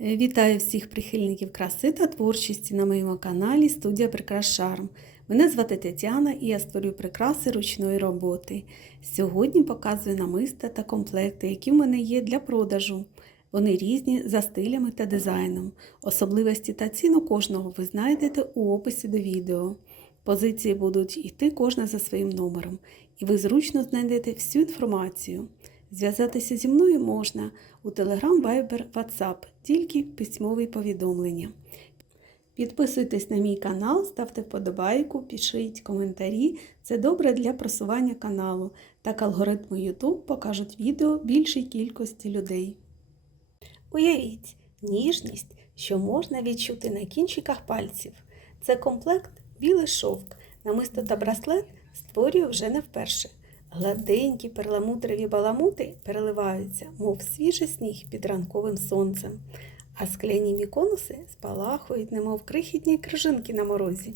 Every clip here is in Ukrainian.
Е, Вітаю всіх прихильників краси та творчості на моєму каналі Студія Прикрас Шарм. Мене звати Тетяна і я створюю прикраси ручної роботи. Сьогодні показую намиста та комплекти, які в мене є для продажу. Вони різні за стилями та дизайном. Особливості та ціну кожного ви знайдете у описі до відео. Позиції будуть йти кожна за своїм номером, і ви зручно знайдете всю інформацію. Зв'язатися зі мною можна у Telegram, Viber, WhatsApp, тільки письмові повідомлення. Підписуйтесь на мій канал, ставте вподобайку, пишіть коментарі. Це добре для просування каналу. Так алгоритми YouTube покажуть відео більшій кількості людей. Уявіть ніжність, що можна відчути на кінчиках пальців. Це комплект білий шовк. Намисто та браслет створюю вже не вперше. Гладенькі перламутрові баламути переливаються, мов свіжий сніг під ранковим сонцем, а скляні міконуси спалахують, немов крихітні крижинки на морозі.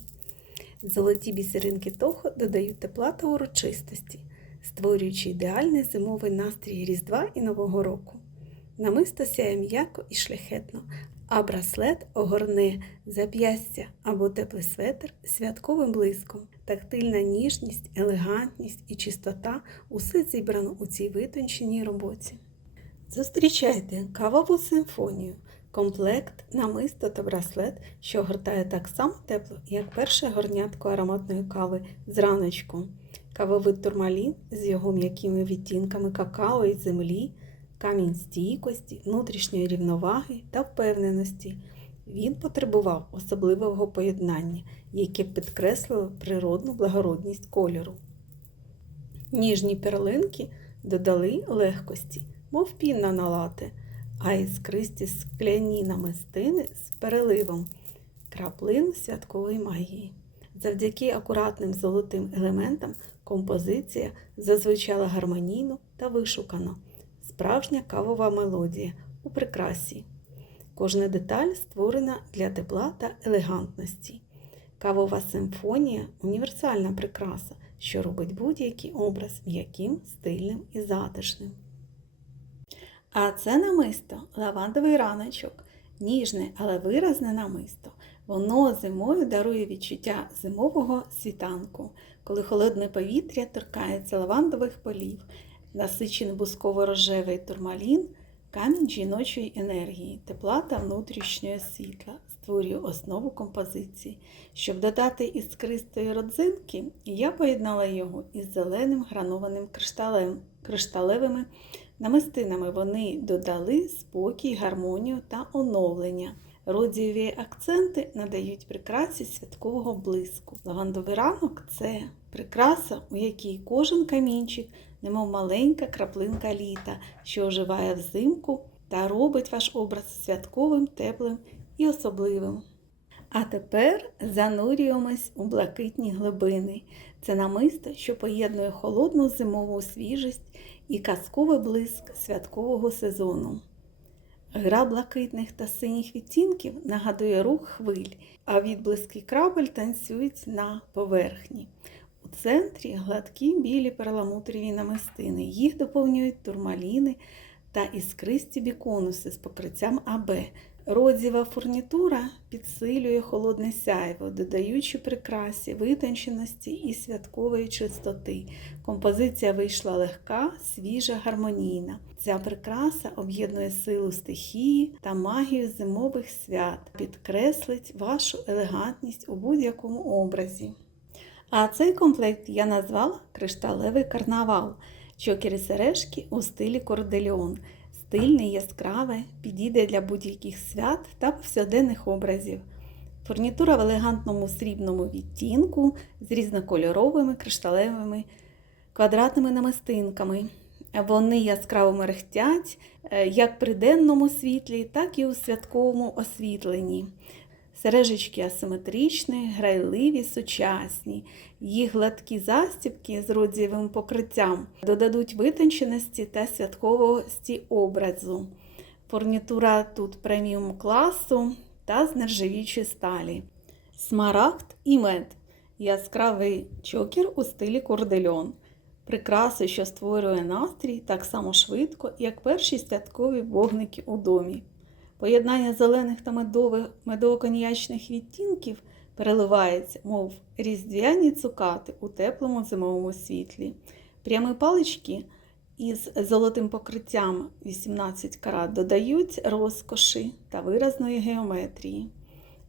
Золоті бісеринки того додають тепла та урочистості, створюючи ідеальний зимовий настрій Різдва і Нового року. Намисто сяє м'яко і шляхетно, а браслет огорне зап'ястя або теплий светр святковим блиском. Тактильна ніжність, елегантність і чистота усе зібрано у цій витонченій роботі. Зустрічайте кавову симфонію, комплект, намисто та браслет, що гортає так само тепло, як перше горнятко ароматної кави зраночку. Кавовий турмалін з його м'якими відтінками какао і землі, камінь стійкості, внутрішньої рівноваги та впевненості. Він потребував особливого поєднання, яке підкреслило природну благородність кольору. Ніжні перлинки додали легкості, мов пінна на лате, а іскристі скляні намистини з переливом краплин святкової магії. Завдяки акуратним золотим елементам композиція зазвучала гармонійно та вишукано, справжня кавова мелодія у прикрасі. Кожна деталь створена для тепла та елегантності. Кавова симфонія універсальна прикраса, що робить будь-який образ м'яким, стильним і затишним. А це намисто лавандовий раночок, ніжне, але виразне намисто. Воно зимою дарує відчуття зимового світанку, коли холодне повітря торкається лавандових полів, насичений бусково-рожевий турмалін – Камінь жіночої енергії, тепла та внутрішнього світла створює основу композиції. Щоб додати іскристої родзинки, я поєднала його із зеленим гранованим кришталем, кришталевими намистинами. Вони додали спокій, гармонію та оновлення. Родієві акценти надають прикрасі святкового блиску. Лавандовий ранок це прикраса, у якій кожен камінчик немов маленька краплинка літа, що оживає взимку та робить ваш образ святковим, теплим і особливим. А тепер занурюємось у блакитні глибини. Це намисто, що поєднує холодну зимову свіжість і казковий блиск святкового сезону. Гра блакитних та синіх відтінків нагадує рух хвиль, а відблиски крапель танцюють на поверхні. Центрі гладкі білі перламутрові намистини. Їх доповнюють турмаліни та іскристі біконуси з покриттям АБ. Родзіва фурнітура підсилює холодне сяйво, додаючи прикрасі, витонченості і святкової чистоти. Композиція вийшла легка, свіжа, гармонійна. Ця прикраса об'єднує силу стихії та магію зимових свят, підкреслить вашу елегантність у будь-якому образі. А цей комплект я назвала кришталевий карнавал, чокери сережки у стилі кордельон. Стильне, яскраве, підійде для будь-яких свят та повсякденних образів. Фурнітура в елегантному срібному відтінку з різнокольоровими кришталевими квадратними намистинками. Вони яскраво мерехтять е, як при денному світлі, так і у святковому освітленні. Сережечки асиметричні, грайливі, сучасні. Їх гладкі застібки з родзівим покриттям додадуть витонченості та святковості образу. Фурнітура тут преміум класу та з нержавічої сталі. Смарагд і мед. Яскравий чокер у стилі кордельон. Прикраси, що створює настрій так само швидко, як перші святкові вогники у домі. Поєднання зелених та медово-коньячних відтінків переливається, мов різдвяні цукати у теплому зимовому світлі. Прямі палички із золотим покриттям 18 карат додають розкоші та виразної геометрії.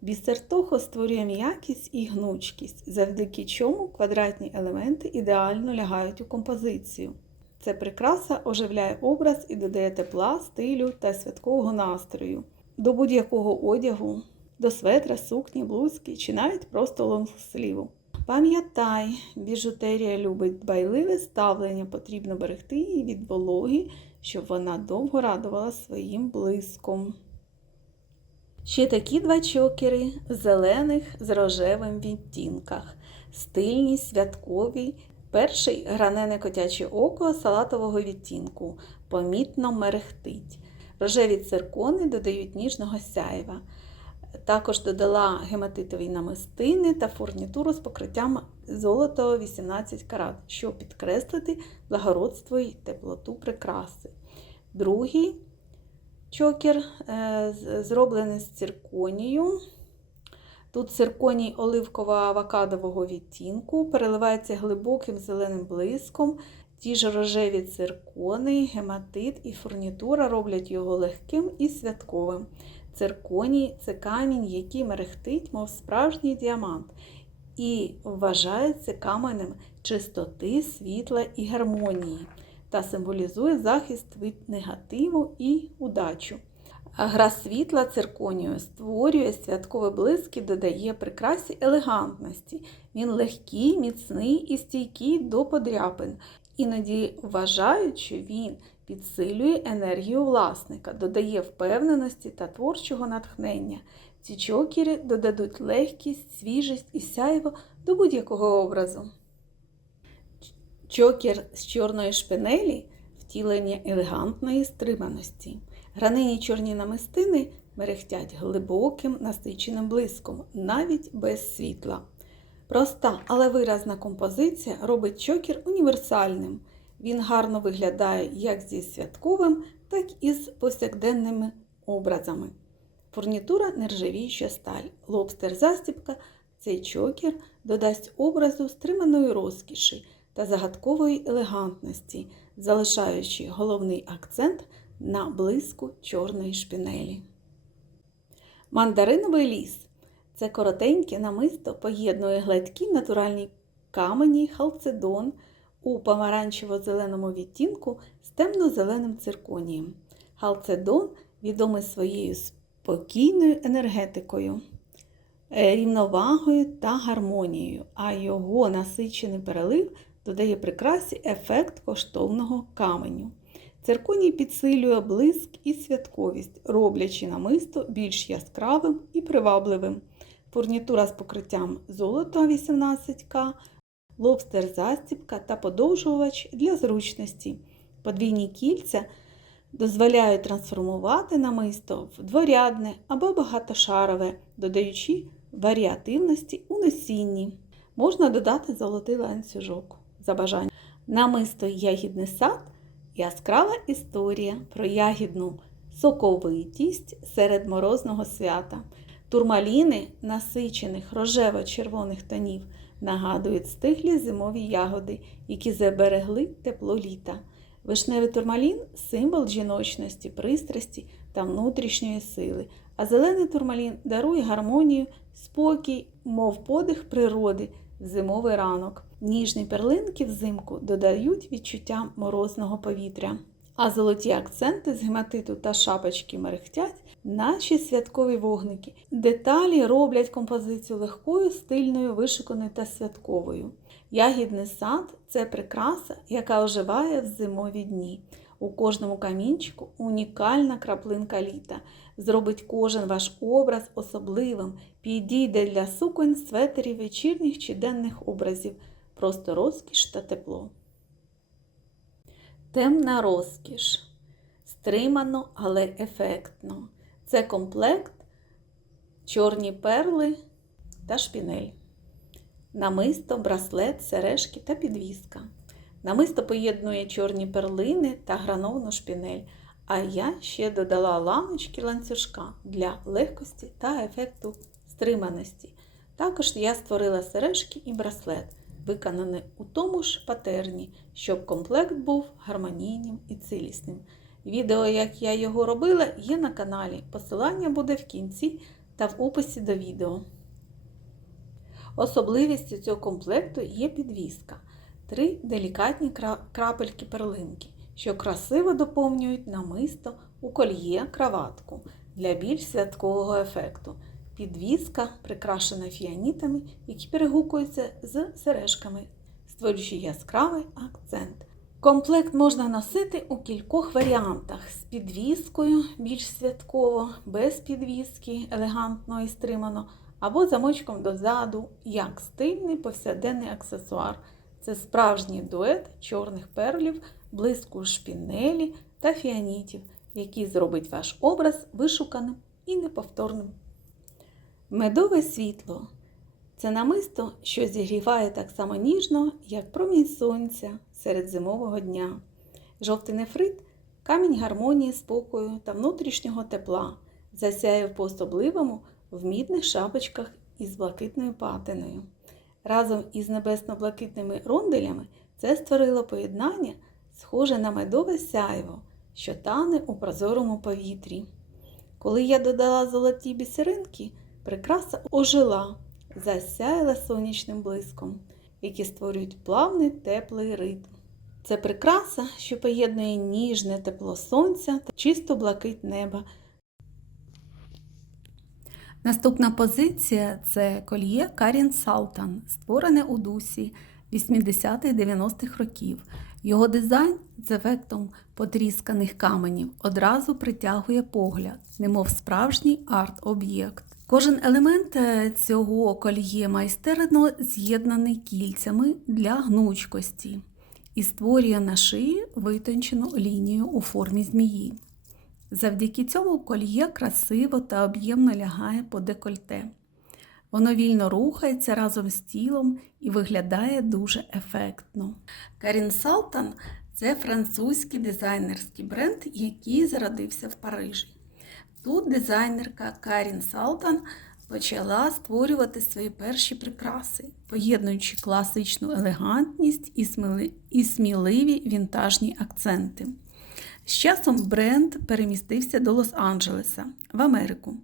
Бісер того створює м'якість і гнучкість, завдяки чому квадратні елементи ідеально лягають у композицію. Ця прикраса оживляє образ і додає тепла, стилю та святкового настрою до будь-якого одягу, до светра, сукні, блузки чи навіть просто лонгсліву. Пам'ятай, біжутерія любить дбайливе ставлення, потрібно берегти її від вологи, щоб вона довго радувала своїм блиском. Ще такі два чокери зелених з рожевим відтінках, стильні, святкові. Перший гранене котяче око салатового відтінку, помітно мерехтить. Рожеві циркони додають ніжного сяєва. Також додала гематитові намистини та фурнітуру з покриттям золото 18 карат, щоб підкреслити благородство і теплоту прикраси. Другий чокер е, зроблений з цирконію. Тут цирконій оливково-авокадового відтінку, переливається глибоким зеленим блиском. Ті ж рожеві циркони, гематит і фурнітура роблять його легким і святковим. Цирконій це камінь, який мерехтить, мов справжній діамант, і вважається каменем чистоти, світла і гармонії та символізує захист від негативу і удачу. Гра світла цирконію створює святковий блиск додає прикрасі елегантності. Він легкий, міцний і стійкий до подряпин. Іноді вважають, що він підсилює енергію власника, додає впевненості та творчого натхнення. Ці чокери додадуть легкість, свіжість і сяйво до будь-якого образу. Чокер з чорної шпинелі втілення елегантної стриманості. Гранені чорні намистини мерехтять глибоким насиченим блиском, навіть без світла. Проста, але виразна композиція робить чокер універсальним. Він гарно виглядає як зі святковим, так і з повсякденними образами. Фурнітура нержавіюча сталь, лобстер застібка цей чокер додасть образу стриманої розкіші та загадкової елегантності, залишаючи головний акцент на блиску чорної шпінелі. Мандариновий ліс це коротеньке намисто поєднує гладкі натуральні камені, халцедон у помаранчево-зеленому відтінку з темно-зеленим цирконієм. Халцедон відомий своєю спокійною енергетикою, е, рівновагою та гармонією, а його насичений перелив додає прикрасі ефект коштовного каменю. Цирконій підсилює блиск і святковість, роблячи намисто більш яскравим і привабливим. Фурнітура з покриттям золота 18К, лобстер застібка та подовжувач для зручності. Подвійні кільця дозволяють трансформувати намисто в дворядне або багатошарове, додаючи варіативності у носінні. Можна додати золотий ланцюжок за бажанням. Намисто ягідний сад яскрава історія про ягідну соковитість серед морозного свята. Турмаліни насичених рожево-червоних тонів нагадують стиглі зимові ягоди, які заберегли тепло літа. Вишневий турмалін символ жіночності, пристрасті та внутрішньої сили, а зелений турмалін дарує гармонію, спокій, мов подих природи зимовий ранок. Ніжні перлинки взимку додають відчуття морозного повітря. А золоті акценти з гематиту та шапочки мерехтять, наче святкові вогники. Деталі роблять композицію легкою, стильною, вишиканою та святковою. Ягідний сад це прикраса, яка оживає в зимові дні. У кожному камінчику унікальна краплинка літа. Зробить кожен ваш образ особливим, підійде для суконь, светерів, вечірніх чи денних образів. Просто розкіш та тепло. Темна розкіш. Стримано, але ефектно. Це комплект, чорні перли та шпінель. Намисто, браслет, сережки та підвіска. Намисто поєднує чорні перлини та грановну шпінель, А я ще додала ланочки ланцюжка для легкості та ефекту стриманості. Також я створила сережки і браслет, виконані у тому ж патерні, щоб комплект був гармонійним і цілісним. Відео, як я його робила, є на каналі. Посилання буде в кінці та в описі до відео. Особливістю цього комплекту є підвіска. Три делікатні крапельки перлинки, що красиво доповнюють намисто у кольє краватку для більш святкового ефекту. Підвіска прикрашена фіанітами, які перегукуються з сережками, створюючи яскравий акцент. Комплект можна носити у кількох варіантах: з підвіскою, більш святково, без підвіски, елегантно і стримано, або замочком дозаду, як стильний повсякденний аксесуар. Це справжній дует чорних перлів, блиску шпінелі та фіанітів, який зробить ваш образ вишуканим і неповторним. Медове світло це намисто, що зігріває так само ніжно, як промінь сонця серед зимового дня. Жовтий нефрит камінь гармонії, спокою та внутрішнього тепла, засяяв по-особливому в мідних шапочках із блакитною патиною. Разом із небесно-блакитними ронделями це створило поєднання, схоже на медове сяйво, що тане у прозорому повітрі. Коли я додала золоті бісеринки, прикраса ожила, засяяла сонячним блиском, які створюють плавний теплий ритм. Це прикраса, що поєднує ніжне тепло сонця та чисто блакить неба. Наступна позиція це кольє Карін Салтан, створене у дусі 80-90-х років. Його дизайн з ефектом потрісканих каменів одразу притягує погляд, немов справжній арт-об'єкт. Кожен елемент е, цього кольє майстерно з'єднаний кільцями для гнучкості і створює на шиї витончену лінію у формі змії. Завдяки цьому кольє красиво та об'ємно лягає по декольте. Воно вільно рухається разом з тілом і виглядає дуже ефектно. Карін Салтан це французький дизайнерський бренд, який зародився в Парижі. Тут дизайнерка Карін Салтан почала створювати свої перші прикраси, поєднуючи класичну елегантність і, сміливі вінтажні акценти. З часом бренд перемістився до Лос-Анджелеса в Америку.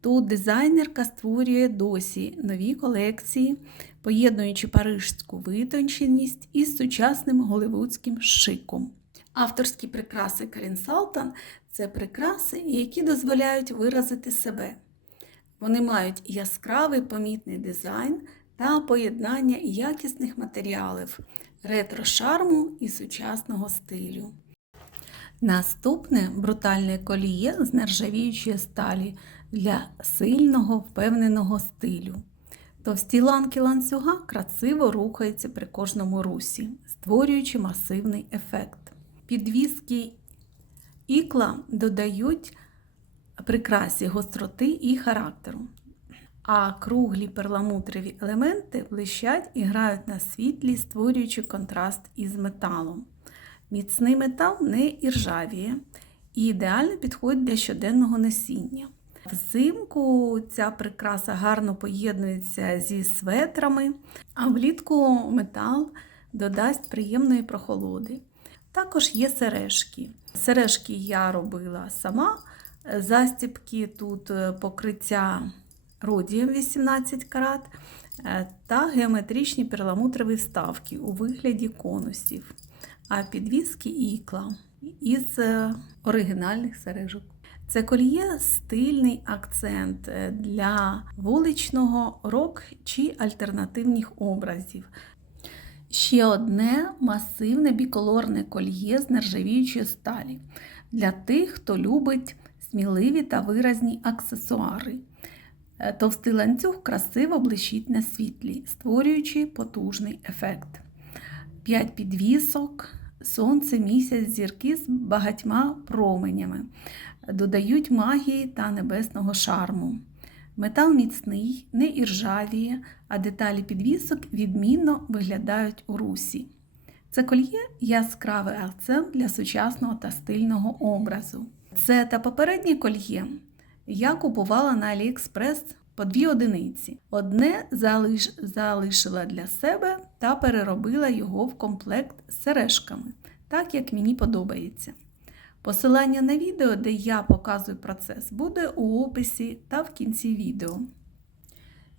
Тут дизайнерка створює досі нові колекції, поєднуючи парижську витонченість із сучасним голливудським шиком. Авторські прикраси Карін Салтан це прикраси, які дозволяють виразити себе. Вони мають яскравий помітний дизайн та поєднання якісних матеріалів, ретро-шарму і сучасного стилю. Наступне брутальне коліє з нержавіючої сталі для сильного впевненого стилю. Товсті ланки ланцюга красиво рухаються при кожному русі, створюючи масивний ефект. Підвіски ікла додають прикрасі гостроти і характеру, а круглі перламутрові елементи блищать і грають на світлі, створюючи контраст із металом. Міцний метал не іржавіє і ідеально підходить для щоденного носіння. Взимку ця прикраса гарно поєднується зі светрами, а влітку метал додасть приємної прохолоди. Також є сережки. Сережки я робила сама. Застібки тут покриття родієм 18 карат та геометричні перламутрові вставки у вигляді конусів а підвіски ікла із оригінальних сережок. Це кольє стильний акцент для вуличного рок чи альтернативних образів. Ще одне масивне біколорне кольє з нержавіючої сталі для тих, хто любить сміливі та виразні аксесуари. Товстий ланцюг красиво блищить на світлі, створюючи потужний ефект. П'ять підвісок, сонце, місяць, зірки з багатьма променями, додають магії та небесного шарму. Метал міцний, не іржавіє, а деталі підвісок відмінно виглядають у русі. Це кольє яскравий акцент для сучасного та стильного образу. Це та попереднє кольє я купувала на AliExpress по дві одиниці. Одне залиш... залишила для себе та переробила його в комплект з сережками, так як мені подобається. Посилання на відео, де я показую процес, буде у описі та в кінці відео.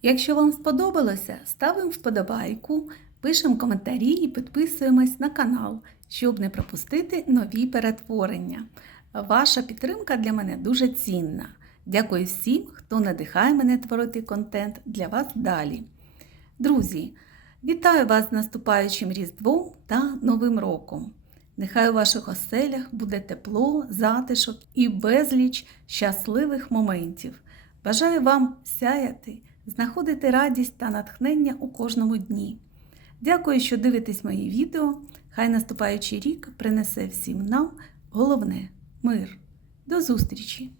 Якщо вам сподобалося, ставимо вподобайку, пишемо коментарі і підписуємось на канал, щоб не пропустити нові перетворення. Ваша підтримка для мене дуже цінна. Дякую всім, хто надихає мене творити контент для вас далі. Друзі, вітаю вас з наступаючим Різдвом та Новим роком! Нехай у ваших оселях буде тепло, затишок і безліч щасливих моментів. Бажаю вам сяяти, знаходити радість та натхнення у кожному дні. Дякую, що дивитесь мої відео. Хай наступаючий рік принесе всім нам головне мир. До зустрічі!